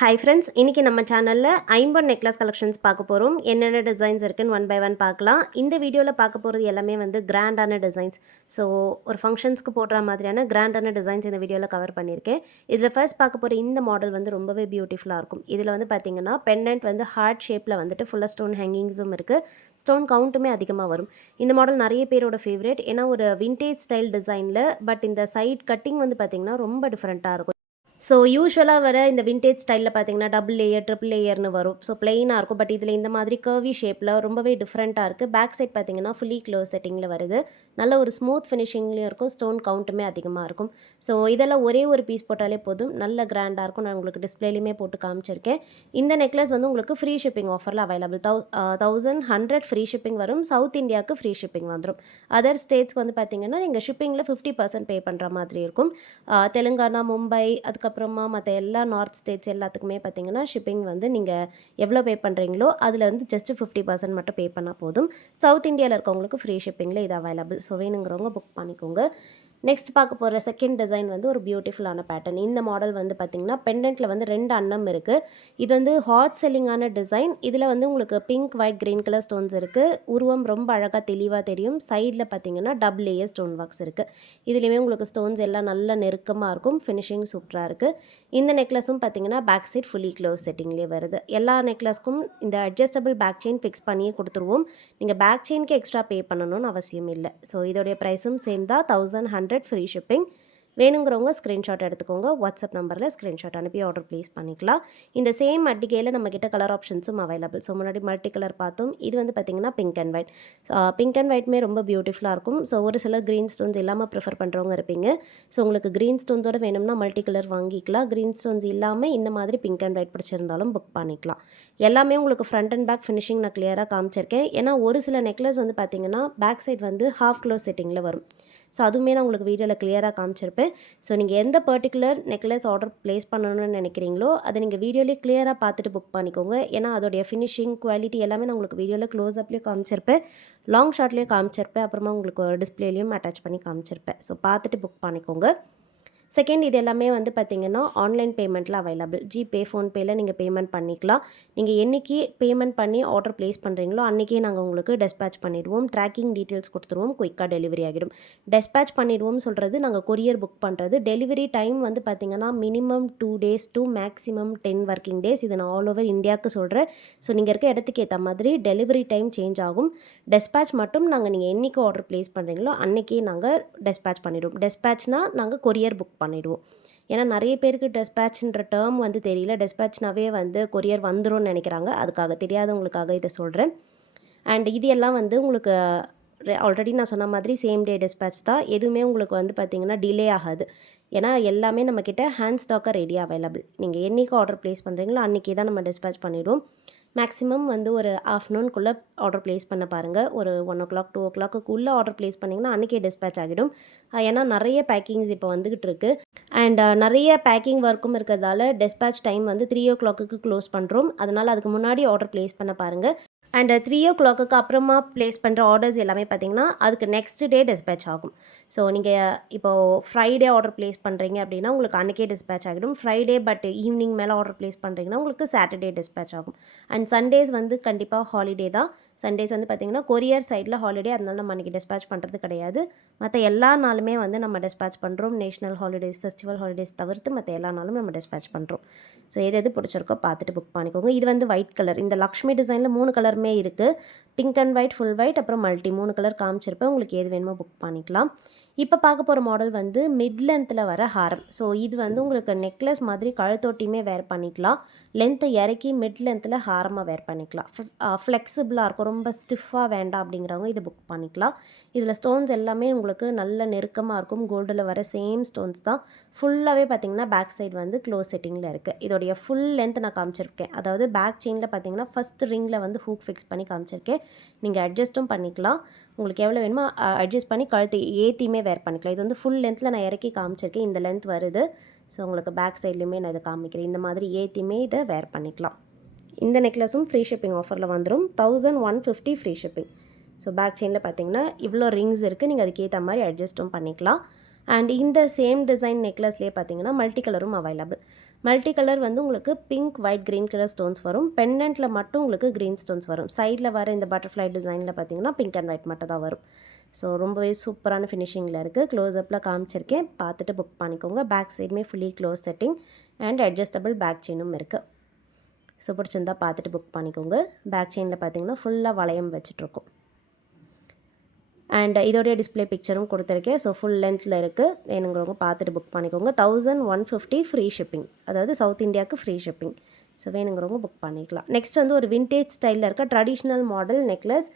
Hi friends, இன்றைக்கி நம்ம சேனலில் ஐம்பொன் நெக்லஸ் கலெக்ஷன்ஸ் பார்க்க போகிறோம். என்னென்ன டிசைன்ஸ் இருக்குன்னு ஒன் பை ஒன் பார்க்கலாம். இந்த வீடியோவில் பார்க்க போகிறது எல்லாமே வந்து கிராண்டான டிசைன்ஸ். ஸோ ஒரு ஃபங்க்ஷன்ஸ்க்கு போடுற மாதிரியான கிராண்டான டிசைன்ஸ் இந்த வீடியோவில் கவர் பண்ணியிருக்கேன். இதில் ஃபர்ஸ்ட் பார்க்க போகிற இந்த மாடல் வந்து ரொம்பவே பியூட்டிஃபுல்லாக இருக்கும். இதில் வந்து பார்த்திங்கன்னா பெண்டன்ட் வந்து ஹார்ட் ஷேப்பில் வந்துட்டு ஃபுல்லாக ஸ்டோன் ஹேங்கிங்ஸும் இருக்குது. ஸ்டோன் கவுண்ட்டுமே அதிகமாக வரும். இந்த மாடல் நிறைய பேரோட ஃபேவரேட். ஏன்னா ஒரு விண்டேஜ் ஸ்டைல் டிசைனில், பட் இந்த சைட் கட்டிங் வந்து பார்த்திங்கன்னா ரொம்ப டிஃப்ரெண்ட்டாக இருக்கும். ஸோ யூஷுவலாக வர இந்த விண்டேஜ் ஸ்டைலில் பார்த்தீங்கன்னா டபுள் லேயர், ட்ரிபிள் லேயர்னு வரும். ஸோ பிளெயினாக இருக்கும். பட் இதில் இந்த மாதிரி கர்வி ஷேப்பில் ரொம்பவே டிஃப்ரெண்ட்டாக இருக்குது. பேக் சைட் பார்த்தீங்கன்னா ஃபுல்லி க்ளோஸ் செட்டிங்கில் வருது. நல்ல ஒரு ஸ்மூத் ஃபினிஷிங்லேயும் இருக்கும். ஸ்டோன் கவுண்ட்டுமே அதிகமாக இருக்கும். ஸோ இதெல்லாம் ஒரே ஒரு பீஸ் போட்டாலே போதும், நல்ல கிராண்டாக இருக்கும். நான் உங்களுக்கு டிஸ்பிளேலையுமே போட்டு காமிச்சிருக்கேன். இந்த நெக்லஸ் வந்து உங்களுக்கு ஃப்ரீ ஷிப்பிங் ஆஃபரில் அவைலபிள். 1100 ஃப்ரீ ஷிப்பிங் வரும். சவுத் இந்தியாவுக்கு ஃப்ரீ ஷிப்பிங் வந்துடும். அதர் ஸ்டேட்ஸ்க்கு வந்து பார்த்தீங்கன்னா நீங்கள் ஷிப்பிங்கில் 50% பே பண்ணுற மாதிரி இருக்கும். தெலுங்கானா, மும்பை, அதுக்கப்புறமா மற்ற எல்லா நார்த் ஸ்டேட்ஸ் எல்லாத்துக்குமே பார்த்தீங்கன்னா ஷிப்பிங் வந்து நீங்கள் எவ்வளோ பே பண்ணுறீங்களோ அதில் வந்து ஜஸ்ட் 50% மட்டும் பே பண்ணால் போதும். சவுத் இந்தியாவில் இருக்கவங்களுக்கு ஃப்ரீ ஷிப்பிங்கில் இது அவைலபிள். ஸோ வேணுங்கிறவங்க புக் பண்ணிக்கோங்க. நெக்ஸ்ட் பார்க்க போகிற செகண்ட் டிசைன் வந்து ஒரு பியூட்டிஃபுல்லான பேட்டர்ன். இந்த மாடல் வந்து பார்த்திங்கன்னா பெண்டன்ட்டில் வந்து 2 அன்னம் இருக்குது. இது வந்து ஹாட் செல்லிங்கான டிசைன். இதில் வந்து உங்களுக்கு pink, white, green colour stones இருக்குது. உருவம் ரொம்ப அழகாக தெளிவாக தெரியும். சைடில் பார்த்திங்கன்னா டபுள் லேயர் ஸ்டோன் ஒர்க்ஸ் இருக்குது. இதுலேயுமே உங்களுக்கு ஸ்டோன்ஸ் எல்லாம் நல்ல நெருக்கமாக இருக்கும். ஃபினிஷிங் சூப்பராக இருக்குது. இந்த நெக்லஸும் பார்த்திங்கன்னா பேக் சைட் ஃபுல்லி க்ளோஸ் செட்டிங்லேயே வருது. எல்லா நெக்லஸ்க்கும் இந்த அட்ஜஸ்டபிள் பேக் செயின் ஃபிக்ஸ் பண்ணியே கொடுத்துருவோம். நீங்கள் பேக் செயினுக்கு எக்ஸ்ட்ரா பே பண்ணணும்னு அவசியம் இல்லை. ஸோ இதோடைய ப்ரைஸும் சேம் தான், 1100 ஃப்ரீ ஷிப்பிங். வேணுங்கிறவங்க ஸ்க்ரீன்ஷாட் எடுத்துக்கோங்க. வாட்ஸ்அப் நம்பரில் ஸ்க்ரீன்ஷாட் அனுப்பி ஆர்டர் ப்ளேஸ் பண்ணிக்கலாம். இந்த சேம் அட்டிகையில் நம்மக்கிட்ட கலர் ஆப்ஷன்ஸும் அவைலபிள். ஸோ முன்னாடி மல்டி கலர் பார்த்தோம். இது வந்து பார்த்திங்கன்னா pink and white. Pink and ஒயிட்மே ரொம்ப பியூட்டிஃபுல்லாக இருக்கும். ஸோ ஒரு சிலர் க்ரீன் ஸ்டோன்ஸ் இல்லாமல் ப்ரிஃபர் பண்ணுறவங்க இருப்பீங்க. ஸோ உங்களுக்கு க்ரீன் ஸ்டோன்ஸோடு வேணும்னா மல்டி கலர் வாங்கிக்கலாம். க்ரீன் ஸ்டோன்ஸ் இல்லாமல் இந்த மாதிரி பிங்க் அண்ட் ஒயிட் பிடிச்சிருந்தாலும் புக் பண்ணிக்கலாம். எல்லாமே உங்களுக்கு ஃப்ரண்ட் அண்ட் பேக் ஃபினிஷிங் நான் கிளியராக காமிச்சிருக்கேன். ஏன்னா ஒரு சில நெக்லஸ் வந்து பார்த்திங்கன்னா பேக் சைட் வந்து ஹாஃப் க்ளோஸ் செட்டிங்கில் வரும். ஸோ அதுவுமே நான் உங்களுக்கு வீடியோவில் கிளியராக காமிச்சிருப்பேன். ஸோ நீங்கள் எந்த பர்டிகுலர் நெக்லஸ் ஆர்டர் ப்ளேஸ் பண்ணணும்னு நினைக்கிறீங்களோ அதை நீங்கள் வீடியோலேயே கிளியராக பார்த்துட்டு புக் பண்ணிக்கோங்க. ஏன்னா அதோடைய ஃபினிஷிங், குவாலிட்டி எல்லாமே நான் உங்களுக்கு வீடியோவில் க்ளோஸ் அப்லேயும் காமிச்சிருப்பேன், லாங் ஷாட்லேயும் காமிச்சிருப்பேன், அப்புறமா உங்களுக்கு ஒரு டிஸ்பிளேலையும் அட்டாச் பண்ணி காமிச்சிருப்பேன். ஸோ பார்த்துட்டு புக் பண்ணிக்கோங்க. செகண்ட், இது எல்லாமே வந்து பார்த்திங்கன்னா ஆன்லைன் பேமெண்ட்டில் அவைலபிள். ஜிபே, ஃபோன்பேயில் நீங்கள் பேமெண்ட் பண்ணிக்கலாம். நீங்கள் என்றைக்கு பேமெண்ட் பண்ணி ஆர்டர் ப்ளேஸ் பண்ணுறீங்களோ அன்றைக்கே நாங்கள் உங்களுக்கு டெஸ்பேச் பண்ணிவிடுவோம். ட்ராக்கிங் டீட்டெயில்ஸ் கொடுத்துருவோம். குயிக்காக டெலிவரி ஆகிடும். டெஸ்பேச் பண்ணிடுவோம் சொல்கிறது நாங்கள் கொரியர் புக் பண்ணுறது. டெலிவரி டைம் வந்து பார்த்திங்கன்னா minimum 2 days to maximum 10 working days. இது நான் ஆல் ஓவர் இந்தியாவுக்கு சொல்கிறேன். ஸோ நீங்கள் இருக்க இடத்துக்கு ஏற்ற மாதிரி டெலிவரி டைம் சேஞ்ச் ஆகும். டெஸ்பேச் மட்டும் நீங்கள் என்றைக்கு ஆர்டர் ப்ளேஸ் பண்ணுறீங்களோ அன்றைக்கே நாங்கள் டெஸ்பேச் பண்ணிவிடுவோம். டெஸ்பேச்னால் நாங்கள் கொரியர் புக் பண்ணிவிடுவோம். ஏன்னா நிறைய பேருக்கு டெஸ்பேட்ச்ன்ற டேர்ம் வந்து தெரியல. டெஸ்பேட்ச்னாவே வந்து கொரியர் வந்துரும்னு நினைக்கிறாங்க. அதுக்காக, தெரியாதவங்களுக்காக இதை சொல்கிறேன். அண்ட் இது எல்லாம் வந்து உங்களுக்கு ஆல்ரெடி நான் சொன்ன மாதிரி சேம் டே டெஸ்பேட்ச் தான். எதுவுமே உங்களுக்கு வந்து பார்த்திங்கன்னா டிலே ஆகாது. ஏன்னா எல்லாமே நம்மக்கிட்ட ஹேண்ட் ஸ்டாக்காக ரெடியாக அவைலபிள். நீங்கள் என்றைக்கு ஆர்டர் ப்ளேஸ் பண்ணுறீங்களோ அன்றைக்கே தான் நம்ம டெஸ்பேச் பண்ணிவிடுவோம். மேக்ஸிமம் வந்து ஒரு ஆஃப்டர்நூனுக்குள்ளே ஆர்டர் ப்ளேஸ் பண்ண பாருங்கள். ஒரு 1 o'clock 2 o'clock ஆர்டர் ப்ளேஸ் பண்ணிங்கன்னா அன்றைக்கே டிஸ்பேச் ஆகிடும். ஏன்னா நிறைய பேக்கிங்ஸ் இப்போ வந்துக்கிட்டு இருக்குது. அண்ட் நிறைய பேக்கிங் ஒர்க்கும் இருக்கிறதால டெஸ்பேச் டைம் வந்து 3 o'clock க்ளோஸ் பண்ணுறோம். அதனால் அதுக்கு முன்னாடி ஆர்டர் ப்ளேஸ் பண்ண பாருங்கள். அண்ட் 3 o'clock அப்புறமா ப்ளேஸ் பண்ணுற ஆர்டர்ஸ் எல்லாமே பார்த்திங்கன்னா அதுக்கு நெக்ஸ்ட் டே டிஸ்பேச் ஆகும். ஸோ நீங்கள் இப்போது ஃப்ரைடே ஆர்டர் ப்ளேஸ் பண்ணுறீங்க அப்படின்னா உங்களுக்கு அன்றைக்கே டிஸ்பேச் ஆகிடும். ஃப்ரைடே பட் ஈவினிங் மேலே ஆர்டர் ப்ளேஸ் பண்ணுறீங்கன்னா உங்களுக்கு சாட்டர்டே டிஸ்பேச் ஆகும். அண்ட் சண்டேஸ் வந்து கண்டிப்பாக ஹாலிடே தான். சண்டேஸ் வந்து பார்த்திங்கன்னா கொரியர் சைடில் ஹாலிடே, அதனால நம்ம அன்றைக்கி டிஸ்பேச் பண்ணுறது கிடையாது. மற்ற எல்லா நாளுமே வந்து நம்ம டிஸ்பேச் பண்ணுறோம். நேஷ்னல் ஹாலிடேஸ், ஃபெஸ்டிவல் ஹாலிடேஸ் தவிர்த்து மற்ற எல்லா நாளும் நம்ம டிஸ்பேச் பண்ணுறோம். ஸோ எது பிடிச்சிருக்கோ பார்த்துட்டு புக் பண்ணிக்கோங்க. இது வந்து ஒயிட் கலர். இந்த லக்ஷ்மி டிசைனில் 3 கலருமே இருக்குது. Pink and white, full white, அப்புறம் மல்டி 3 கலர் காமிச்சிருப்பேன். உங்களுக்கு எது வேணுமோ புக் பண்ணிக்கலாம். இப்போ பார்க்க போகிற மாடல் வந்து மிட் லென்த்தில் வர ஹாரம். ஸோ இது வந்து உங்களுக்கு நெக்லஸ் மாதிரி கழுத்தொட்டியுமே வேர் பண்ணிக்கலாம். லென்த்தை இறக்கி மிட் லென்த்தில் ஹாரமாக வேர் பண்ணிக்கலாம். ஃப்ளெக்சிபிளாக இருக்கும். ரொம்ப ஸ்டிஃபாக வேண்டாம் அப்படிங்கிறவங்க இதை புக் பண்ணிக்கலாம். இதில் ஸ்டோன்ஸ் எல்லாமே உங்களுக்கு நல்ல நெருக்கமாக இருக்கும். கோல்டில் வர சேம் ஸ்டோன்ஸ் தான். ஃபுல்லாகவே பார்த்திங்கன்னா பேக் சைடு வந்து க்ளோஸ் செட்டிங்கில் இருக்குது. இதோடைய ஃபுல் லென்த் நான் காமிச்சிருக்கேன். அதாவது பேக் செயினில் பார்த்திங்கன்னா ஃபஸ்ட் ரிங்கில் வந்து ஹூக் ஃபிக்ஸ் பண்ணி காமிச்சிருக்கேன். நீங்கள் அட்ஜஸ்ட்டும் பண்ணிக்கலாம். உங்களுக்கு எவ்வளோ வேணுமோ அட்ஜஸ்ட் பண்ணி கழுத்து ஏற்றியுமே வேர் பண்ணிக்கலாம். இது வந்து ஃபுல் லென்த்தில் நான் இறக்கி காமிச்சிருக்கேன். இந்த லென்த் வருது. ஸோ உங்களுக்கு பேக் சைட்லேயுமே நான் இதை காமிக்கிறேன். இந்த மாதிரி ஏற்றியுமே இதை வேர் பண்ணிக்கலாம். இந்த நெக்லஸும் ஃப்ரீ ஷிப்பிங் ஆஃபரில் வந்துடும். 1150 ஃப்ரீ ஷிப்பிங். ஸோ பேக் செயினில் பார்த்திங்கன்னா இவ்வளோ ரிங்ஸ் இருக்குது. நீங்கள் அதுக்கேற்ற மாதிரி அட்ஜஸ்ட்டும் பண்ணிக்கலாம். அண்ட் இந்த சேம் டிசைன் நெக்லஸ்லேயே பார்த்திங்கன்னா மல்டி கலரும் அவைலபிள். மல்டி கலர் வந்து உங்களுக்கு pink white green colour stones வரும். பெண்டன்ட்டில் மட்டும் உங்களுக்கு க்ரீன் ஸ்டோன்ஸ் வரும். சைடில் வர இந்த பட்டர்ஃப்ளை டிசைனில் பார்த்தீங்கன்னா பிங்க் அண்ட் ஒயிட் மட்டும் தான் வரும். ஸோ ரொம்பவே சூப்பரான ஃபினிஷிங்கில் இருக்குது. க்ளோஸ்அப்பில் காமிச்சிருக்கேன், பார்த்துட்டு புக் பண்ணிக்கோங்க. பேக் சைடுமே fully close setting and adjustable back செயினும் இருக்குது. ஸோ பிடிச்சிருந்தா பார்த்துட்டு புக் பண்ணிக்கோங்க. பேக் செயினில் பார்த்தீங்கன்னா ஃபுல்லாக வளையம் வச்சுட்ருக்கோம். அண்ட் இதோடைய டிஸ்பிளே பிக்சரும் கொடுத்துருக்கேன். ஸோ ஃபுல் லென்த்தில் இருக்குது. வேணுங்கிறவங்க பார்த்துட்டு புக் பண்ணிக்கோங்க. 1150 ஃப்ரீ ஷிப்பிங், அதாவது சவுத் இந்தியாவுக்கு ஃப்ரீ ஷிப்பிங். ஸோ வேணுங்கிறவங்க புக் பண்ணிக்கலாம். நெக்ஸ்ட் வந்து ஒரு விண்டேஜ் ஸ்டைலில் இருக்க ட்ரெடிஷ்னல் மாடல் நெக்லஸ்,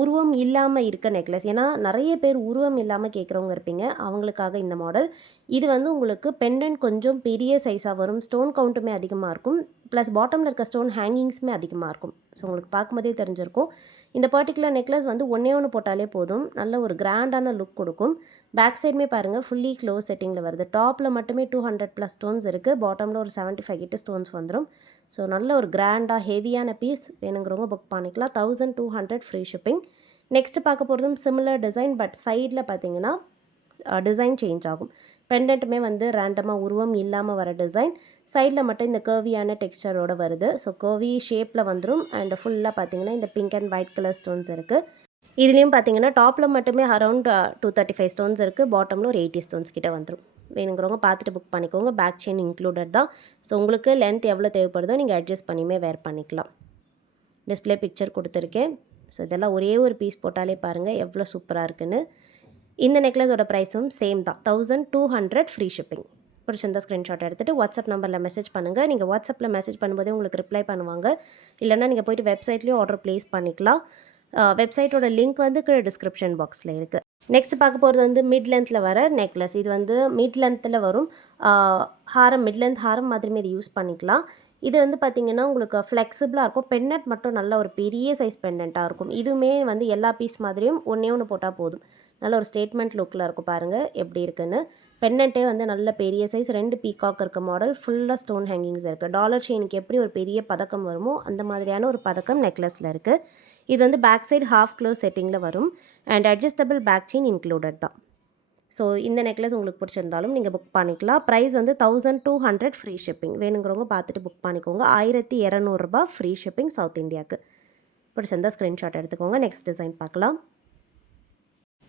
உருவம் இல்லாமல் இருக்க நெக்லஸ். ஏன்னா நிறைய பேர் உருவம் இல்லாமல் கேட்குறவங்க இருப்பீங்க, அவங்களுக்காக இந்த மாடல். இது வந்து உங்களுக்கு பெண்டன்ட் கொஞ்சம் பெரிய சைஸாக வரும். ஸ்டோன் கவுண்ட்டுமே அதிகமாக இருக்கும். ப்ளஸ் பாட்டமில் இருக்க ஸ்டோன் ஹேங்கிங்ஸுமே அதிகமாக இருக்கும். ஸோ உங்களுக்கு பார்க்கும்போதே தெரிஞ்சிருக்கும். இந்த பர்டிகுலர் நெக்லஸ் வந்து ஒன்றே ஒன்று போட்டாலே போதும், நல்ல ஒரு கிராண்டான லுக் கொடுக்கும். பேக் சைடுமே பாருங்கள் ஃபுல்லி க்ளோஸ் செட்டிங்கில் வருது. டாப்பில் மட்டுமே 200+ ஸ்டோன்ஸ் இருக்குது. பாட்டமில் ஒரு 75 கிட்ட ஸ்டோன்ஸ் வந்துடும். ஸோ நல்ல ஒரு கிராண்டாக ஹெவியான பீஸ். வேணுங்கிறவங்க புக் பண்ணிக்கலாம். 1200 ஃப்ரீ ஷிப்பிங். நெக்ஸ்ட்டு பார்க்க போகிறதும் சிமிலர் டிசைன், பட் சைடில் பார்த்தீங்கன்னா டிசைன் சேஞ்ச் ஆகும். பெண்டன்ட்டுமே வந்து ரேண்டமாக உருவம் இல்லாமல் வர டிசைன். சைடில் மட்டும் இந்த கர்வியான டெக்ஸ்சரோடு வருது. ஸோ கர்வி ஷேப்பில் வந்துடும். அண்ட் ஃபுல்லாக பார்த்தீங்கன்னா இந்த pink and white colour stones இருக்குது. இதுலேயும் பார்த்தீங்கன்னா டாப்பில் மட்டுமே அரௌண்ட் 235 ஸ்டோன்ஸ் இருக்குது. பாட்டமில் ஒரு 80 ஸ்டோன்ஸ் கிட்ட வந்துடும். வேணுங்கிறவங்க பார்த்துட்டு புக் பண்ணிக்கோங்க. பேக் செயின் இன்க்ளூடட் தான். ஸோ உங்களுக்கு லென்த் எவ்வளோ தேவைப்படுதோ நீங்கள் அட்ஜஸ்ட் பண்ணியுமே வேர் பண்ணிக்கலாம். டிஸ்பிளே பிக்சர் கொடுத்துருக்கேன். ஸோ இதெல்லாம் ஒரே ஒரு பீஸ் போட்டாலே பாருங்கள் எவ்வளோ சூப்பராக இருக்குன்னு. இந்த நெக்லஸோட ப்ரைஸும் சேம் தான், 1200 ஃப்ரீ ஷிப்பிங். பிடிச்சிருந்தா ஸ்க்ரீன்ஷாட் எடுத்துகிட்டு வாட்ஸ்அப் நம்பரில் மெசேஜ் பண்ணுங்கள். நீங்கள் வாட்ஸ்அப்பில் மெசேஜ் பண்ணும்போதே உங்களுக்கு ரிப்ளை பண்ணுவாங்க. இல்லைனா நீங்கள் போய்ட்டு வெப்சைட்லேயும் ஆர்டர் ப்ளேஸ் பண்ணிக்கலாம். வெப்சைட்டோட லிங்க் வந்து கீழே டிஸ்கிரிப்ஷன் பாக்ஸில் இருக்குது. நெக்ஸ்ட் பார்க்க போகிறது வந்து மிட் லென்த்தில் வர நெக்லஸ். இது வந்து மிட் லென்த்தில் வரும் ஹாரம், மிட் லென்த் ஹாரம் மாதிரியுமே இது யூஸ் பண்ணிக்கலாம். இது வந்து பார்த்திங்கன்னா உங்களுக்கு ஃப்ளெக்சிபிளாக இருக்கும். பெண்டன்ட் மட்டும் நல்ல ஒரு பெரிய சைஸ் பெண்டண்ட்டாக இருக்கும். இதுவுமே வந்து எல்லா பீஸ் மாதிரியும் ஒன்றே ஒன்று போட்டால் போதும். நல்ல ஒரு ஸ்டேட்மெண்ட் லுக்கில் இருக்கும். பாருங்கள் எப்படி இருக்குன்னு. பெண்டன்ட்டே வந்து நல்ல பெரிய சைஸ், 2 பீகாக் இருக்க மாடல், ஃபுல்லாக ஸ்டோன் ஹேங்கிங்ஸ் இருக்குது. டாலர் செயினுக்கு எப்படி ஒரு பெரிய பதக்கம் வருமோ அந்த மாதிரியான ஒரு பதக்கம் நெக்லஸில் இருக்குது. இது வந்து பேக் சைடு ஹாஃப் க்ளோஸ் செட்டிங்கில் வரும். And adjustable back chain included தான். ஸோ இந்த நெக்லஸ் உங்களுக்கு பிடிச்சிருந்தாலும் நீங்கள் புக் பண்ணிக்கலாம். ப்ரைஸ் வந்து 1200 ஃப்ரீ ஷிப்பிங். வேணுங்கிறவங்க பார்த்துட்டு புக் பண்ணிக்கோங்க. 1200 ஃப்ரீ ஷிப்பிங் சவுத் இந்தியாவுக்கு. பிடிச்சிருந்தா ஸ்க்ரீன்ஷாட் எடுத்துக்கோங்க. நெக்ஸ்ட் டிசைன் பார்க்கலாம்.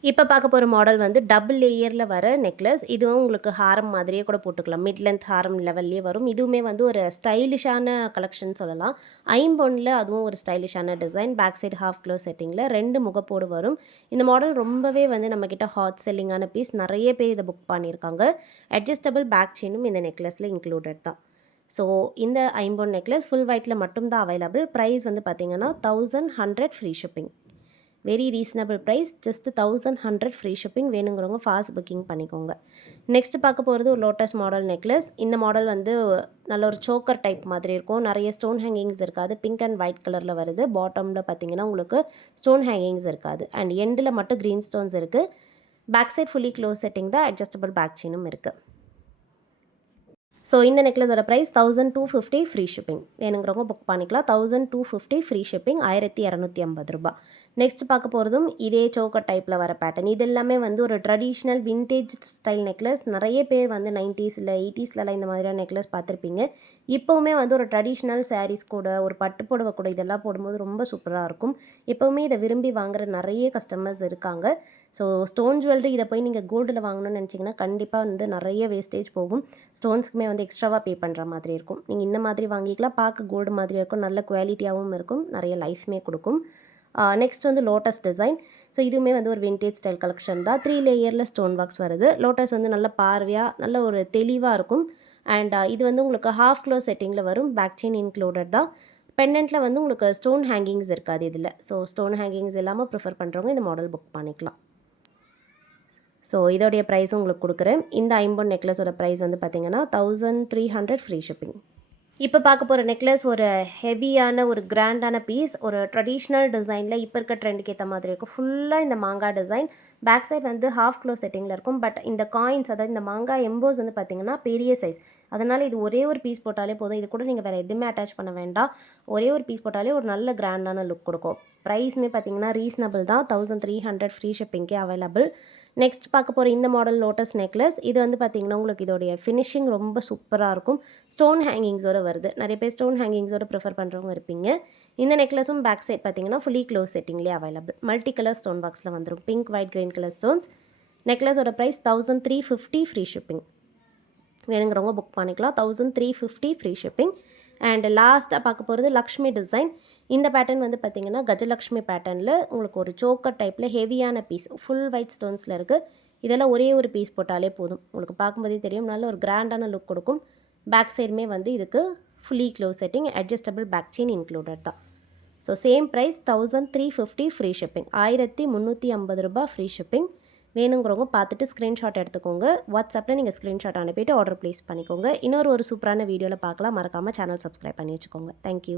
இப்போ பார்க்க போகிற மாடல் வந்து டபுள் லேயரில் வர நெக்லஸ். இதுவும் உங்களுக்கு ஹாரம் மாதிரியே கூட போட்டுக்கலாம். மிட் லென்த் ஹாரம் லெவல்லே வரும். இதுவுமே வந்து ஒரு ஸ்டைலிஷான கலெக்ஷன் சொல்லலாம். ஐம்பொன்னில் அதுவும் ஒரு ஸ்டைலிஷான design. Back side half close செட்டிங்கில் 2 முகப்போடு வரும். இந்த மாடல் ரொம்பவே வந்து நம்மக்கிட்ட ஹாட் செல்லிங்கான பீஸ். நிறைய பேர் இதை புக் பண்ணியிருக்காங்க. அட்ஜஸ்டபிள் பேக் செயினும் இந்த நெக்லஸில் இன்க்ளூடட் தான். ஸோ இந்த ஐம்பொன் நெக்லஸ் ஃபுல் ஒயிட்டில் மட்டும்தான் அவைலபிள். ப்ரைஸ் வந்து பார்த்திங்கன்னா 1100 free shipping. Very reasonable price. Just 1100 free shipping. வேணுங்கிறவங்க ஃபாஸ்ட் புக்கிங் பண்ணிக்கோங்க. நெக்ஸ்ட் பார்க்க போகிறது ஒரு லோட்டஸ் மாடல் நெக்லஸ். இந்த மாடல் வந்து நல்ல ஒரு சோக்கர் டைப் மாதிரி இருக்கும். நிறைய ஸ்டோன் ஹேங்கிங்ஸ் இருக்காது. பிங்க் அண்ட் ஒயிட் கலரில் வருது. பாட்டமில் பார்த்தீங்கன்னா உங்களுக்கு ஸ்டோன் ஹேங்கிங்ஸ் இருக்காது. அண்ட் எண்டில் மட்டும் க்ரீன் ஸ்டோன்ஸ் இருக்குது. Back side fully close setting தான். அட்ஜஸ்டபிள் பேக் செயினும் இருக்குது. ஸோ இந்த நெக்லஸோட ப்ரைஸ் 1250 ஃப்ரீ ஷிப்பிங். வேணுங்கிறவங்க புக் பண்ணிக்கலாம். 1250 ஃப்ரீ ஷிப்பிங், 1250 ரூபா. நெக்ஸ்ட் பார்க்க போகிறதும் இதே சோக்கர் டைப்பில் வர பேட்டர்ன். இது எல்லாமே வந்து ஒரு ட்ரெடிஷ்னல் விண்டேஜ் ஸ்டைல் நெக்லஸ். நிறைய பேர் வந்து 90ஸ்ல 80ஸ்லலாம் இந்த மாதிரியான நெக்லஸ் பார்த்துருப்பீங்க. இப்போவுமே வந்து ஒரு ட்ரெடிஷ்னல் சாரீஸ் கூட, ஒரு பட்டு புடவை கூட இதெல்லாம் போடும்போது ரொம்ப சூப்பராக இருக்கும். எப்போவுமே இதை விரும்பி வாங்குகிற நிறைய கஸ்டமர்ஸ் இருக்காங்க. ஸோ ஸ்டோன் ஜுவல்லரி இதை போய் நீங்கள் கோல்டில் வாங்கணும்னு நினச்சிங்கன்னா கண்டிப்பாக வந்து நிறைய வேஸ்டேஜ் போகும். ஸ்டோன்ஸ்க்குமே வந்து எக்ஸ்ட்ராவாக பே பண்ணுற மாதிரி இருக்கும். நீங்கள் இந்த மாதிரி வாங்கிக்கலாம். பார்க்க கோல்டு மாதிரி இருக்கும். நல்ல குவாலிட்டியாகவும் இருக்கும். நிறைய லைஃப்மே கொடுக்கும். நெக்ஸ்ட் வந்து லோட்டஸ் டிசைன். ஸோ இதுவுமே வந்து ஒரு விண்டேஜ் ஸ்டைல் கலெக்ஷன் தான். 3 லேயரில் ஸ்டோன் பாக்ஸ் வருது. லோட்டஸ் வந்து நல்ல பார்வையாக நல்ல ஒரு தெளிவாக இருக்கும். அண்ட் இது வந்து உங்களுக்கு ஹாஃப் க்ளோஸ் செட்டிங்கில் வரும். பேக் செயின் இன்க்ளூடட் தான். பெண்டன்ட்டில் வந்து உங்களுக்கு ஸ்டோன் ஹேங்கிங்ஸ் இருக்காது இதில். ஸோ ஸ்டோன் ஹேங்கிங்ஸ் இல்லாமல் ப்ரிஃபர் பண்ணுறவங்க இந்த மாடல் புக் பண்ணிக்கலாம். ஸோ இதோடைய ப்ரைஸும் உங்களுக்கு கொடுக்குறேன். இந்த ஐம்பொன் நெக்லஸோட ப்ரைஸ் வந்து பார்த்திங்கன்னா 1300 ஃப்ரீ ஷிப்பிங். இப்போ பார்க்க போகிற நெக்லஸ் ஒரு ஹெவியான ஒரு கிராண்டான பீஸ். ஒரு ட்ரெடிஷ்னல் டிசைனில் இப்போ இருக்க ட்ரெண்டுக்கு ஏற்ற மாதிரி இருக்கும். ஃபுல்லாக இந்த மாங்காய் டிசைன். பேக் சைட் வந்து ஹாஃப் க்ளோ செட்டிங்கில் இருக்கும். பட் இந்த காயின்ஸ் அதாவது இந்த மாங்காய் எம்போஸ் வந்து பார்த்திங்கன்னா பெரிய சைஸ். அதனால் இது ஒரே ஒரு பீஸ் போட்டாலே போதும். இது கூட நீங்கள் வேறு எதுவுமே அட்டாச் பண்ண வேண்டாம். ஒரே ஒரு பீஸ் போட்டாலே ஒரு நல்ல கிராண்டான லுக் கொடுக்கும். ப்ரைஸுமே பார்த்திங்கன்னா ரீசனபிள் தான். 1300 ஃப்ரீ ஷிப்பிங்கே அவைலபிள். நெக்ஸ்ட் பார்க்க போகிற இந்த மாடல் லோட்டஸ் நெக்லஸ். இது வந்து பார்த்திங்கன்னா உங்களுக்கு இதோடைய ஃபினிஷிங் ரொம்ப சூப்பராக இருக்கும். ஸ்டோன் ஹேங்கிங்ஸோடு வருது. நிறைய பேர் ஸ்டோன் ஹேங்கிங்ஸோடு ப்ரிஃபர் பண்ணுறவங்க இருப்பீங்க. இந்த நெக்லஸும் பேக் சைட் பார்த்திங்கன்னா ஃபுல்லி க்ளோஸ் செட்டிங்லேயே அவைலபிள். மல்டி கலர் ஸ்டோன் பாக்ஸில் வந்துடும். Pink, white, green colour stones. நெக்லஸோட ப்ரைஸ் 1350 ஃப்ரீ ஷிப்பிங். வேணுங்கிறவங்க புக் பண்ணிக்கலாம். 1350 ஃப்ரீ ஷிப்பிங். அண்ட் லாஸ்ட்டாக பார்க்க போகிறது லக்ஷ்மி டிசைன். இந்த பேட்டர்ன் வந்து பார்த்திங்கன்னா கஜலக்ஷ்மி பேட்டர்னில் உங்களுக்கு ஒரு சோக்கர் டைப்பில் ஹெவியான பீஸ் ஃபுல் ஒயிட் ஸ்டோன்ஸில் இருக்குது. இதெல்லாம் ஒரே ஒரு பீஸ் போட்டாலே போதும். உங்களுக்கு பார்க்கும்போதே தெரியும், நல்ல ஒரு கிராண்டான லுக் கொடுக்கும். பேக் சைடுமே வந்து இதுக்கு fully close setting, adjustable back chain included தான். So same price 1350 free shipping. 1350 ரூபாய் ஃப்ரீ ஷிப்பிங். வேணுங்கிறவங்க பார்த்துட்டு ஸ்க்ரீன்ஷாட் எடுத்துக்கோங்க. வாட்ஸ்அப்பில் நீங்கள் ஸ்க்ரீன்ஷாட் அனுப்பிட்டு ஆர்டர் ப்ளேஸ் பண்ணிக்கோங்க. இன்னொரு சூப்பரான வீடியோவில் பார்க்கலாம். மறக்காமல் சேனல் சப்ஸ்கிரைப் பண்ணி வச்சுக்கோங்க. தேங்க்யூ.